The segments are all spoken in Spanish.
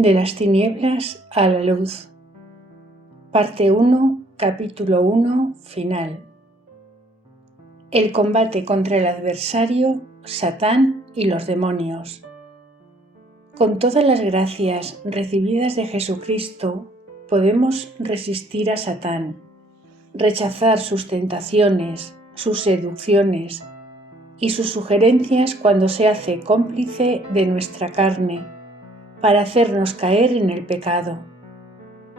De las tinieblas a la luz. Parte 1, capítulo 1, final. El combate contra el adversario, Satán y los demonios. Con todas las gracias recibidas de Jesucristo, podemos resistir a Satán, rechazar sus tentaciones, sus seducciones y sus sugerencias cuando se hace cómplice de nuestra carne, para hacernos caer en el pecado.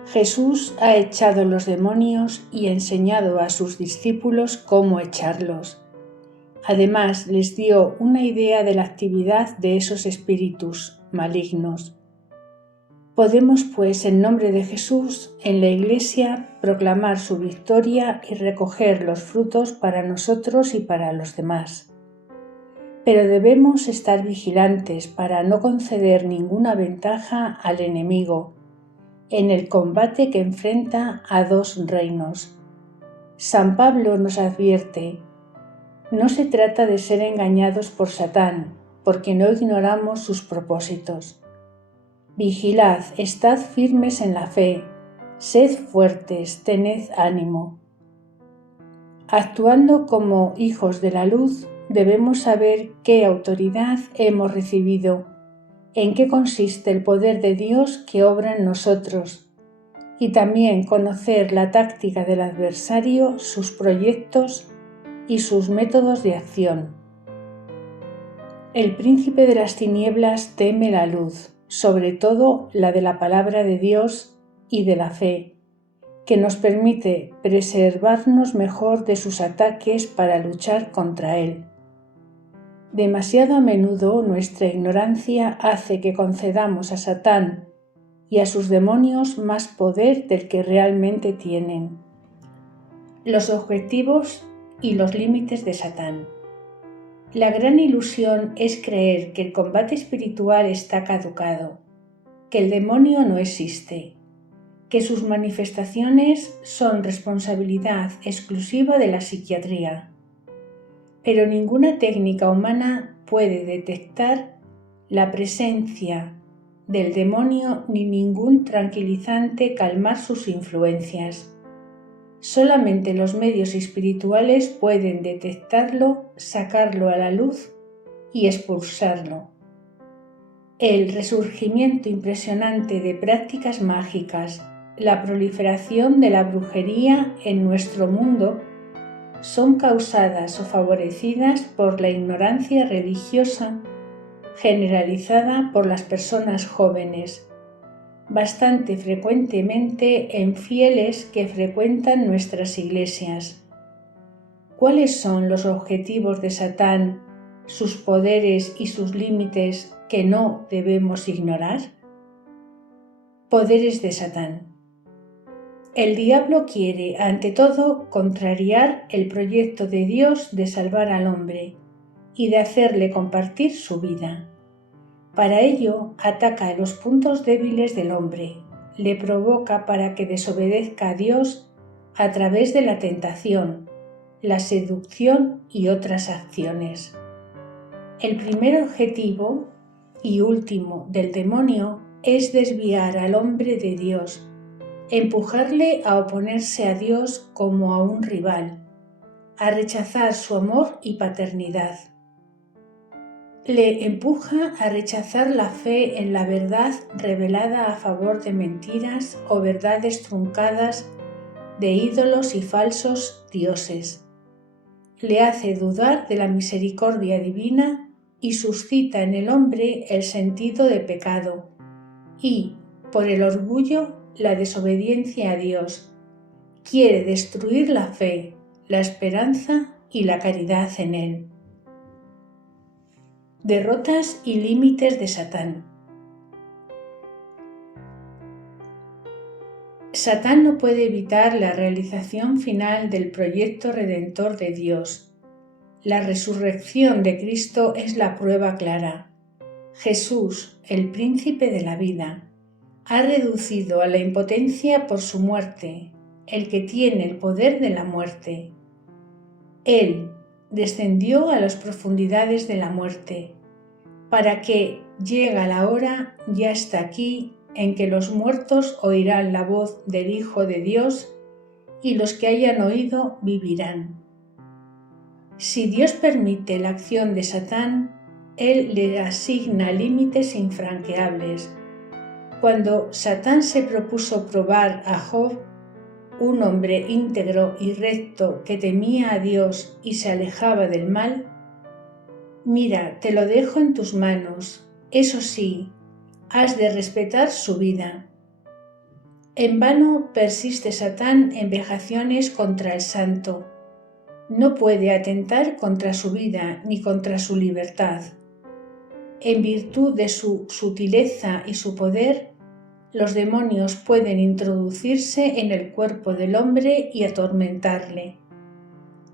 Jesús ha echado los demonios y enseñado a sus discípulos cómo echarlos. Además, les dio una idea de la actividad de esos espíritus malignos. Podemos, pues, en nombre de Jesús, en la Iglesia, proclamar su victoria y recoger los frutos para nosotros y para los demás. Pero debemos estar vigilantes para no conceder ninguna ventaja al enemigo en el combate que enfrenta a dos reinos. San Pablo nos advierte: no se trata de ser engañados por Satán, porque no ignoramos sus propósitos. Vigilad, estad firmes en la fe, sed fuertes, tened ánimo. Actuando como hijos de la luz, debemos saber qué autoridad hemos recibido, en qué consiste el poder de Dios que obra en nosotros, y también conocer la táctica del adversario, sus proyectos y sus métodos de acción. El príncipe de las tinieblas teme la luz, sobre todo la de la palabra de Dios y de la fe, que nos permite preservarnos mejor de sus ataques para luchar contra él. Demasiado a menudo nuestra ignorancia hace que concedamos a Satán y a sus demonios más poder del que realmente tienen. Los objetivos y los límites de Satán. La gran ilusión es creer que el combate espiritual está caducado, que el demonio no existe, que sus manifestaciones son responsabilidad exclusiva de la psiquiatría. Pero ninguna técnica humana puede detectar la presencia del demonio ni ningún tranquilizante calmar sus influencias. Solamente los medios espirituales pueden detectarlo, sacarlo a la luz y expulsarlo. El resurgimiento impresionante de prácticas mágicas, la proliferación de la brujería en nuestro mundo son causadas o favorecidas por la ignorancia religiosa generalizada por las personas jóvenes, bastante frecuentemente en fieles que frecuentan nuestras iglesias. ¿Cuáles son los objetivos de Satán, sus poderes y sus límites que no debemos ignorar? Poderes de Satán. El diablo quiere, ante todo, contrariar el proyecto de Dios de salvar al hombre y de hacerle compartir su vida. Para ello, ataca los puntos débiles del hombre, le provoca para que desobedezca a Dios a través de la tentación, la seducción y otras acciones. El primer objetivo y último del demonio es desviar al hombre de Dios, empujarle a oponerse a Dios como a un rival, a rechazar su amor y paternidad. Le empuja a rechazar la fe en la verdad revelada a favor de mentiras o verdades truncadas de ídolos y falsos dioses. Le hace dudar de la misericordia divina y suscita en el hombre el sentido de pecado y, por el orgullo, la desobediencia a Dios. Quiere destruir la fe, la esperanza y la caridad en Él. Derrotas y límites de Satán. Satán no puede evitar la realización final del proyecto redentor de Dios. La resurrección de Cristo es la prueba clara. Jesús, el príncipe de la vida, ha reducido a la impotencia por su muerte, el que tiene el poder de la muerte. Él descendió a las profundidades de la muerte, para que, llega la hora, ya está aquí, en que los muertos oirán la voz del Hijo de Dios y los que hayan oído vivirán. Si Dios permite la acción de Satán, Él le asigna límites infranqueables. Cuando Satán se propuso probar a Job, un hombre íntegro y recto que temía a Dios y se alejaba del mal, mira, te lo dejo en tus manos, eso sí, has de respetar su vida. En vano persiste Satán en vejaciones contra el santo. No puede atentar contra su vida ni contra su libertad. En virtud de su sutileza y su poder, los demonios pueden introducirse en el cuerpo del hombre y atormentarle,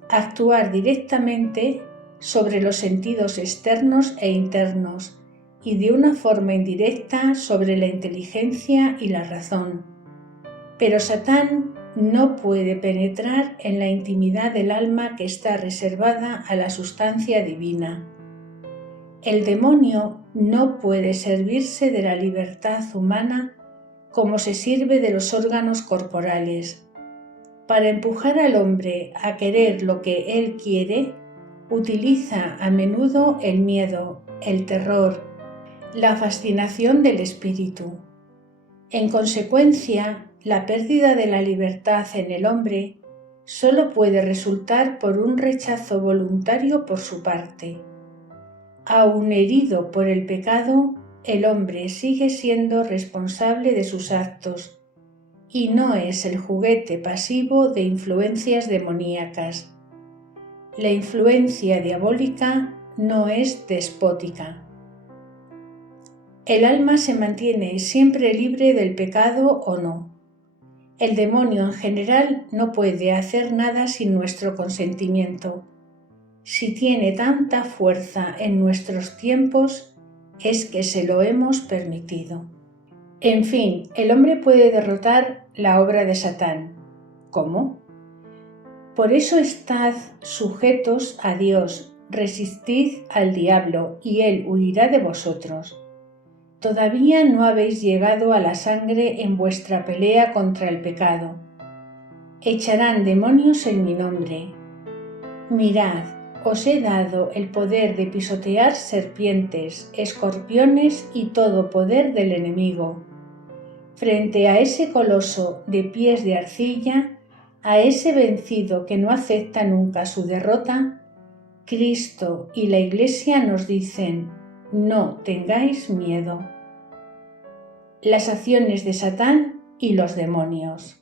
actuar directamente sobre los sentidos externos e internos y de una forma indirecta sobre la inteligencia y la razón. Pero Satán no puede penetrar en la intimidad del alma que está reservada a la sustancia divina. El demonio no puede servirse de la libertad humana como se sirve de los órganos corporales. Para empujar al hombre a querer lo que él quiere, utiliza a menudo el miedo, el terror, la fascinación del espíritu. En consecuencia, la pérdida de la libertad en el hombre solo puede resultar por un rechazo voluntario por su parte. Aun herido por el pecado, el hombre sigue siendo responsable de sus actos y no es el juguete pasivo de influencias demoníacas. La influencia diabólica no es despótica. El alma se mantiene siempre libre del pecado o no. El demonio en general no puede hacer nada sin nuestro consentimiento. Si tiene tanta fuerza en nuestros tiempos, es que se lo hemos permitido. En fin, el hombre puede derrotar la obra de Satán. ¿Cómo? Por eso estad sujetos a Dios, resistid al diablo, y él huirá de vosotros. Todavía no habéis llegado a la sangre en vuestra pelea contra el pecado. Echarán demonios en mi nombre. Mirad, os he dado el poder de pisotear serpientes, escorpiones y todo poder del enemigo. Frente a ese coloso de pies de arcilla, a ese vencido que no acepta nunca su derrota, Cristo y la Iglesia nos dicen: no tengáis miedo. Las acciones de Satán y los demonios.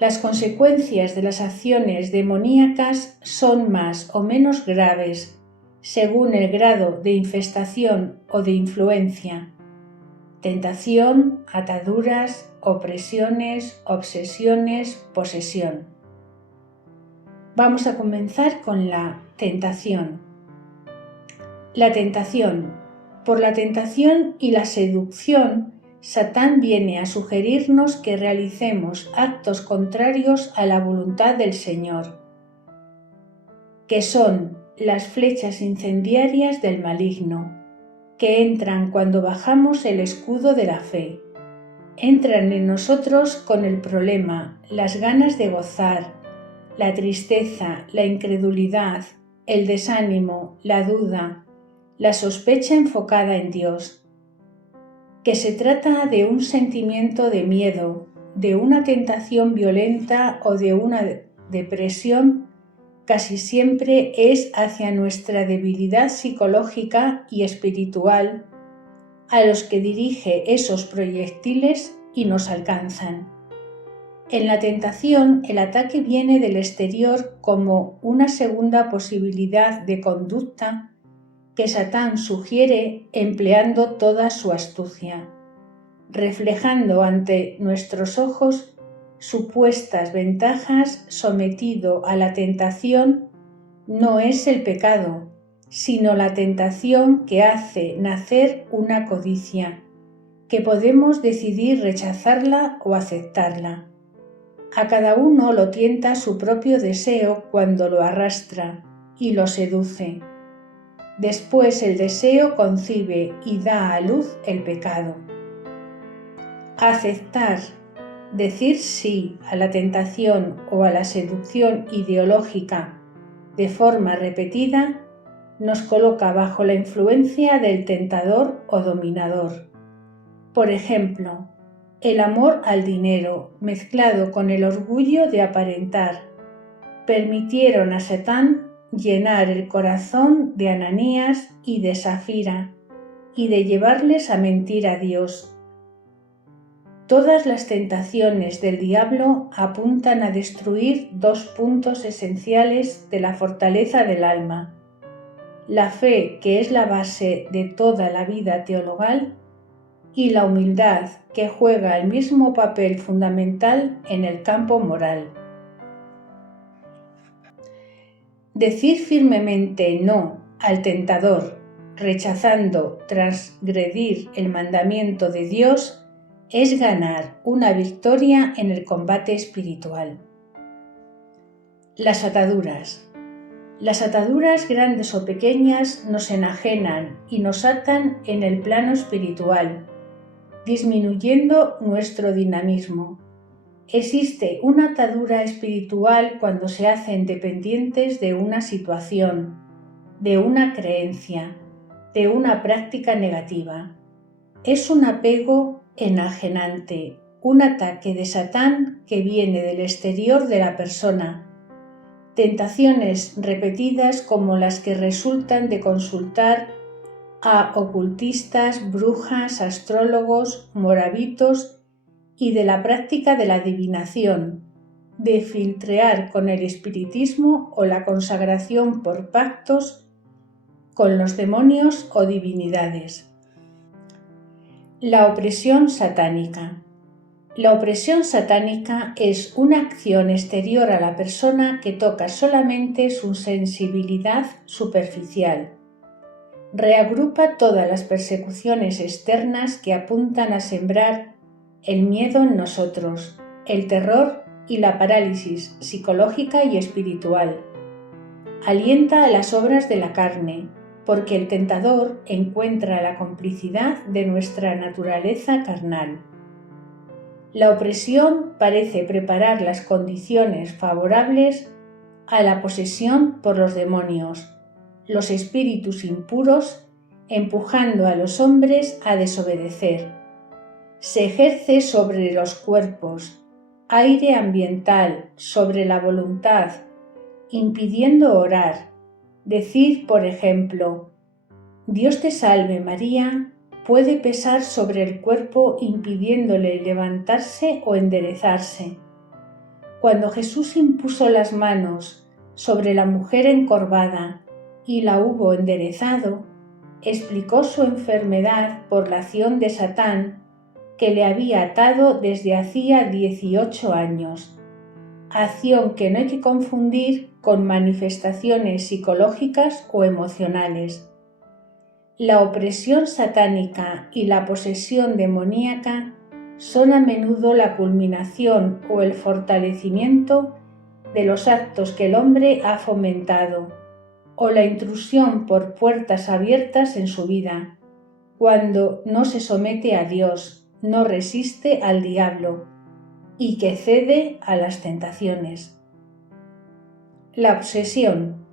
Las consecuencias de las acciones demoníacas son más o menos graves, según el grado de infestación o de influencia. Tentación, ataduras, opresiones, obsesiones, posesión. Vamos a comenzar con la tentación. La tentación. Por la tentación y la seducción, Satán viene a sugerirnos que realicemos actos contrarios a la voluntad del Señor, que son las flechas incendiarias del maligno, que entran cuando bajamos el escudo de la fe. Entran en nosotros con el problema, las ganas de gozar, la tristeza, la incredulidad, el desánimo, la duda, la sospecha enfocada en Dios. Que se trata de un sentimiento de miedo, de una tentación violenta o de una depresión, casi siempre es hacia nuestra debilidad psicológica y espiritual a los que dirige esos proyectiles y nos alcanzan. En la tentación, el ataque viene del exterior como una segunda posibilidad de conducta que Satán sugiere empleando toda su astucia, reflejando ante nuestros ojos supuestas ventajas. Sometido a la tentación no es el pecado, sino la tentación que hace nacer una codicia, que podemos decidir rechazarla o aceptarla. A cada uno lo tienta su propio deseo cuando lo arrastra y lo seduce. Después el deseo concibe y da a luz el pecado. Aceptar, decir sí a la tentación o a la seducción ideológica de forma repetida nos coloca bajo la influencia del tentador o dominador. Por ejemplo, el amor al dinero mezclado con el orgullo de aparentar permitieron a Satán llenar el corazón de Ananías y de Safira y de llevarles a mentir a Dios. Todas las tentaciones del diablo apuntan a destruir dos puntos esenciales de la fortaleza del alma: la fe, que es la base de toda la vida teologal, y la humildad, que juega el mismo papel fundamental en el campo moral. Decir firmemente no al tentador, rechazando transgredir el mandamiento de Dios, es ganar una victoria en el combate espiritual. Las ataduras. Las ataduras, grandes o pequeñas, nos enajenan y nos atan en el plano espiritual, disminuyendo nuestro dinamismo. Existe una atadura espiritual cuando se hacen dependientes de una situación, de una creencia, de una práctica negativa. Es un apego enajenante, un ataque de Satán que viene del exterior de la persona. Tentaciones repetidas como las que resultan de consultar a ocultistas, brujas, astrólogos, moravitos y de la práctica de la adivinación, de filtrear con el espiritismo o la consagración por pactos con los demonios o divinidades. La opresión satánica. La opresión satánica es una acción exterior a la persona que toca solamente su sensibilidad superficial. Reagrupa todas las persecuciones externas que apuntan a sembrar el miedo en nosotros, el terror y la parálisis psicológica y espiritual. Alienta a las obras de la carne, porque el tentador encuentra la complicidad de nuestra naturaleza carnal. La opresión parece preparar las condiciones favorables a la posesión por los demonios, los espíritus impuros, empujando a los hombres a desobedecer. Se ejerce sobre los cuerpos, aire ambiental, sobre la voluntad, impidiendo orar. Decir, por ejemplo, Dios te salve María, puede pesar sobre el cuerpo impidiéndole levantarse o enderezarse. Cuando Jesús impuso las manos sobre la mujer encorvada y la hubo enderezado, explicó su enfermedad por la acción de Satán que le había atado desde hacía 18 años. Acción que no hay que confundir con manifestaciones psicológicas o emocionales. La opresión satánica y la posesión demoníaca son a menudo la culminación o el fortalecimiento de los actos que el hombre ha fomentado, o la intrusión por puertas abiertas en su vida, cuando no se somete a Dios, no resiste al diablo, y que cede a las tentaciones. La obsesión.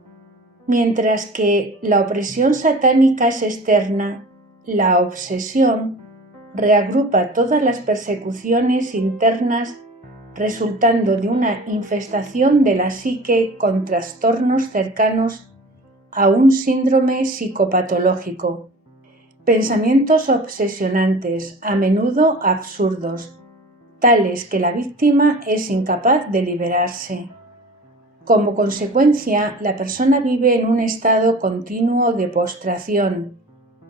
Mientras que la opresión satánica es externa, la obsesión reagrupa todas las persecuciones internas resultando de una infestación de la psique con trastornos cercanos a un síndrome psicopatológico. Pensamientos obsesionantes, a menudo absurdos, tales que la víctima es incapaz de liberarse. Como consecuencia, la persona vive en un estado continuo de postración,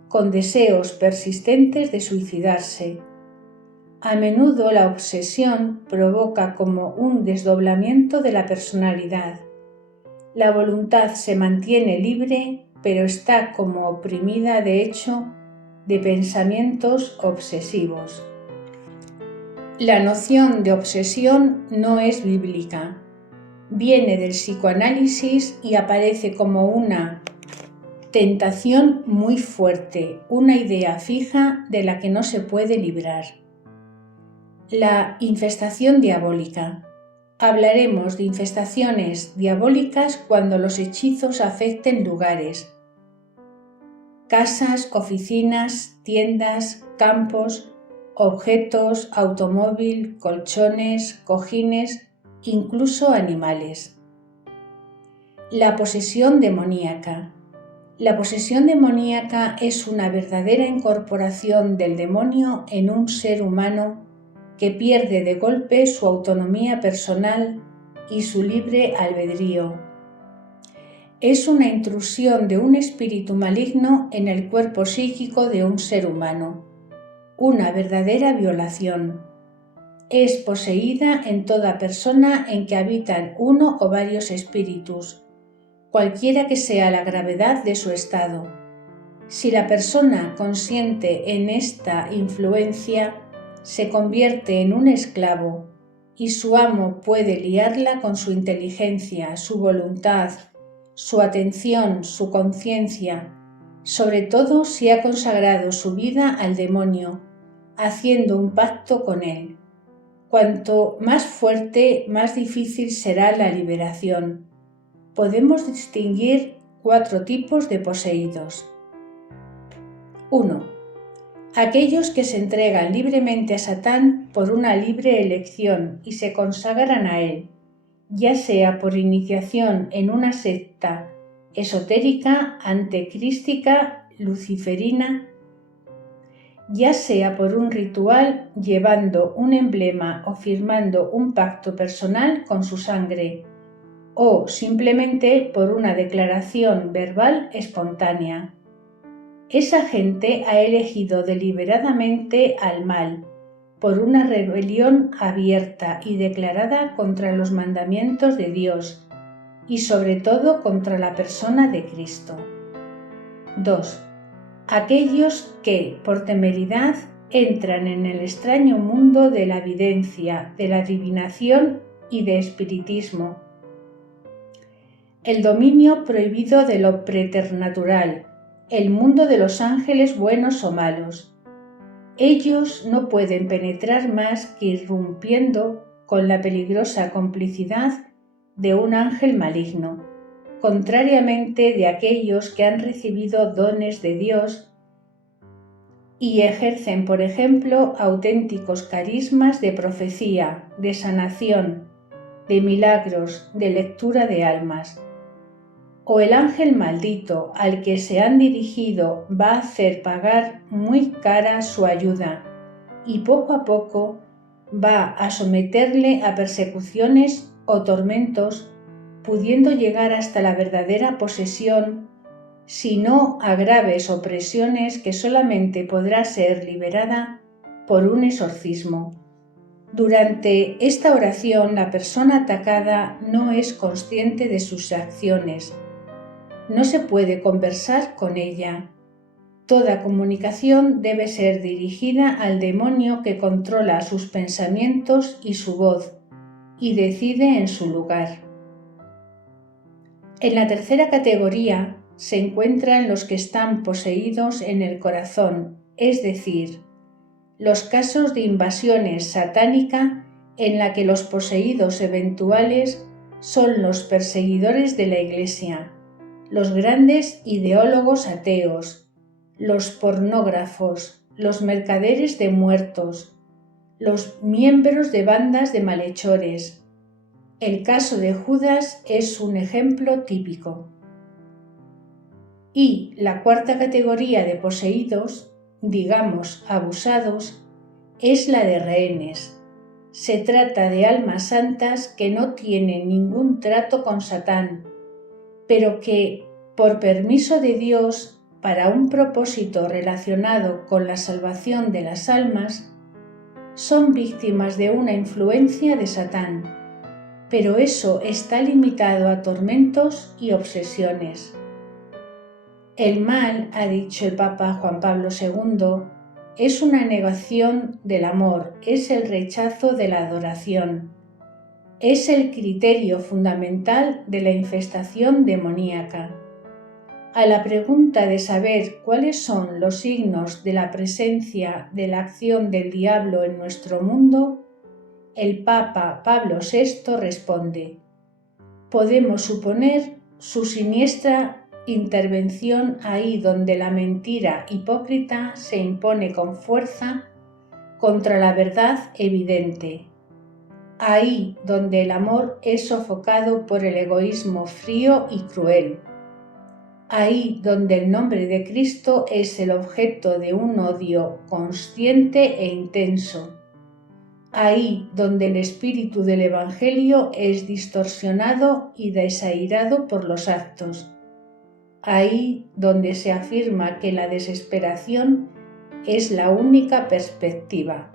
con deseos persistentes de suicidarse. A menudo la obsesión provoca como un desdoblamiento de la personalidad. La voluntad se mantiene libre, pero está como oprimida de hecho de pensamientos obsesivos. La noción de obsesión no es bíblica. Viene del psicoanálisis y aparece como una tentación muy fuerte, una idea fija de la que no se puede librar. La infestación diabólica. Hablaremos de infestaciones diabólicas cuando los hechizos afecten lugares, casas, oficinas, tiendas, campos, objetos, automóvil, colchones, cojines, incluso animales. La posesión demoníaca. La posesión demoníaca es una verdadera incorporación del demonio en un ser humano que pierde de golpe su autonomía personal y su libre albedrío. Es una intrusión de un espíritu maligno en el cuerpo psíquico de un ser humano, una verdadera violación. Es poseída en toda persona en que habitan uno o varios espíritus, cualquiera que sea la gravedad de su estado. Si la persona consiente en esta influencia, se convierte en un esclavo y su amo puede liarla con su inteligencia, su voluntad, su atención, su conciencia, sobre todo si ha consagrado su vida al demonio, haciendo un pacto con él. Cuanto más fuerte, más difícil será la liberación. Podemos distinguir 4 tipos de poseídos. 1. Aquellos que se entregan libremente a Satán por una libre elección y se consagran a él, ya sea por iniciación en una secta esotérica, antecrística, luciferina, ya sea por un ritual llevando un emblema o firmando un pacto personal con su sangre, o simplemente por una declaración verbal espontánea. Esa gente ha elegido deliberadamente al mal, por una rebelión abierta y declarada contra los mandamientos de Dios y sobre todo contra la persona de Cristo. 2. Aquellos que, por temeridad, entran en el extraño mundo de la videncia, de la adivinación y de espiritismo. El dominio prohibido de lo preternatural, el mundo de los ángeles buenos o malos. Ellos no pueden penetrar más que irrumpiendo con la peligrosa complicidad de un ángel maligno, contrariamente de aquellos que han recibido dones de Dios y ejercen, por ejemplo, auténticos carismas de profecía, de sanación, de milagros, de lectura de almas. O el ángel maldito al que se han dirigido va a hacer pagar muy cara su ayuda y poco a poco va a someterle a persecuciones o tormentos, pudiendo llegar hasta la verdadera posesión, si no a graves opresiones que solamente podrá ser liberada por un exorcismo. Durante esta oración la persona atacada no es consciente de sus acciones. No se puede conversar con ella. Toda comunicación debe ser dirigida al demonio que controla sus pensamientos y su voz y decide en su lugar. En la tercera categoría se encuentran los que están poseídos en el corazón, es decir, los casos de invasiones satánica en la que los poseídos eventuales son los perseguidores de la Iglesia, los grandes ideólogos ateos, los pornógrafos, los mercaderes de muertos, los miembros de bandas de malhechores. El caso de Judas es un ejemplo típico. Y la cuarta categoría de poseídos, digamos abusados, es la de rehenes. Se trata de almas santas que no tienen ningún trato con Satán, pero que, por permiso de Dios, para un propósito relacionado con la salvación de las almas, son víctimas de una influencia de Satán, pero eso está limitado a tormentos y obsesiones. El mal, ha dicho el Papa Juan Pablo II, es una negación del amor, es el rechazo de la adoración. Es el criterio fundamental de la infestación demoníaca. A la pregunta de saber cuáles son los signos de la presencia de la acción del diablo en nuestro mundo, el Papa Pablo VI responde: podemos suponer su siniestra intervención ahí donde la mentira hipócrita se impone con fuerza contra la verdad evidente, ahí donde el amor es sofocado por el egoísmo frío y cruel, ahí donde el nombre de Cristo es el objeto de un odio consciente e intenso, ahí donde el espíritu del Evangelio es distorsionado y desairado por los actos, ahí donde se afirma que la desesperación es la única perspectiva.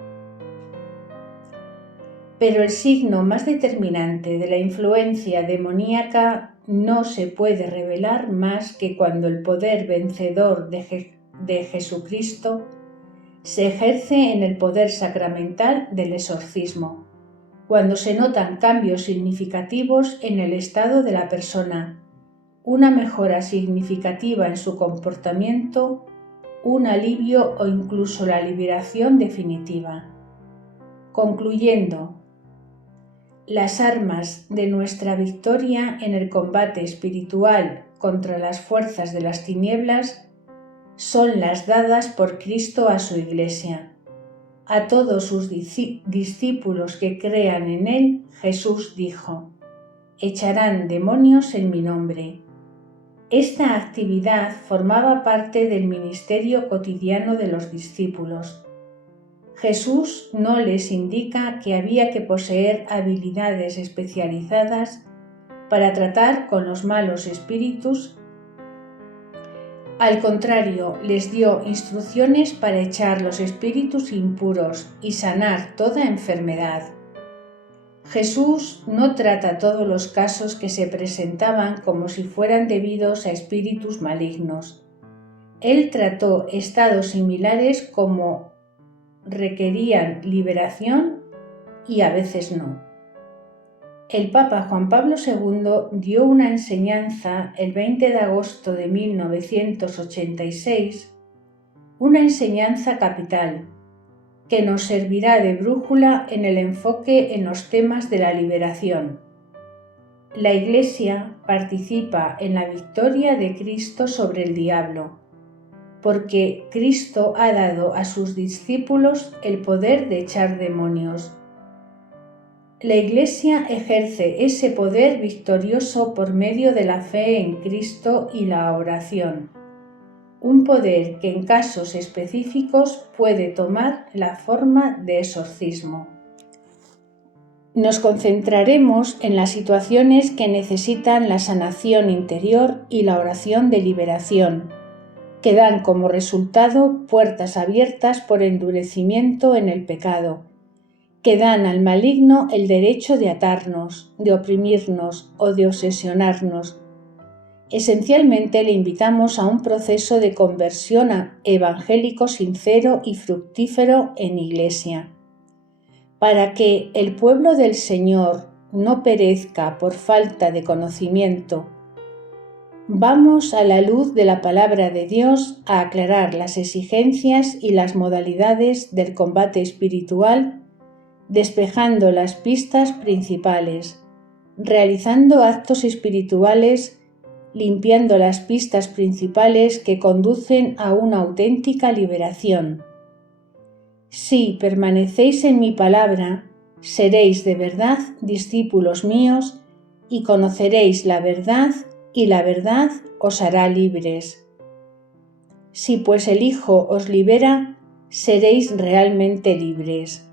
Pero el signo más determinante de la influencia demoníaca no se puede revelar más que cuando el poder vencedor de Jesucristo se ejerce en el poder sacramental del exorcismo, cuando se notan cambios significativos en el estado de la persona, una mejora significativa en su comportamiento, un alivio o incluso la liberación definitiva. Concluyendo, las armas de nuestra victoria en el combate espiritual contra las fuerzas de las tinieblas son las dadas por Cristo a su Iglesia. A todos sus discípulos que crean en Él, Jesús dijo: echarán demonios en mi nombre. Esta actividad formaba parte del ministerio cotidiano de los discípulos. Jesús no les indica que había que poseer habilidades especializadas para tratar con los malos espíritus. Al contrario, les dio instrucciones para echar los espíritus impuros y sanar toda enfermedad. Jesús no trata todos los casos que se presentaban como si fueran debidos a espíritus malignos. Él trató estados similares como requerían liberación y a veces no. El Papa Juan Pablo II dio una enseñanza el 20 de agosto de 1986, una enseñanza capital, que nos servirá de brújula en el enfoque en los temas de la liberación. La Iglesia participa en la victoria de Cristo sobre el diablo, porque Cristo ha dado a sus discípulos el poder de echar demonios. La Iglesia ejerce ese poder victorioso por medio de la fe en Cristo y la oración, un poder que en casos específicos puede tomar la forma de exorcismo. Nos concentraremos en las situaciones que necesitan la sanación interior y la oración de liberación, que dan como resultado puertas abiertas por endurecimiento en el pecado, que dan al maligno el derecho de atarnos, de oprimirnos o de obsesionarnos. Esencialmente le invitamos a un proceso de conversión evangélico sincero y fructífero en Iglesia, para que el pueblo del Señor no perezca por falta de conocimiento. Vamos a la luz de la palabra de Dios a aclarar las exigencias y las modalidades del combate espiritual, despejando las pistas principales, realizando actos espirituales, limpiando las pistas principales que conducen a una auténtica liberación. Si permanecéis en mi palabra, seréis de verdad discípulos míos y conoceréis la verdad, y la verdad os hará libres. Si pues el Hijo os libera, seréis realmente libres.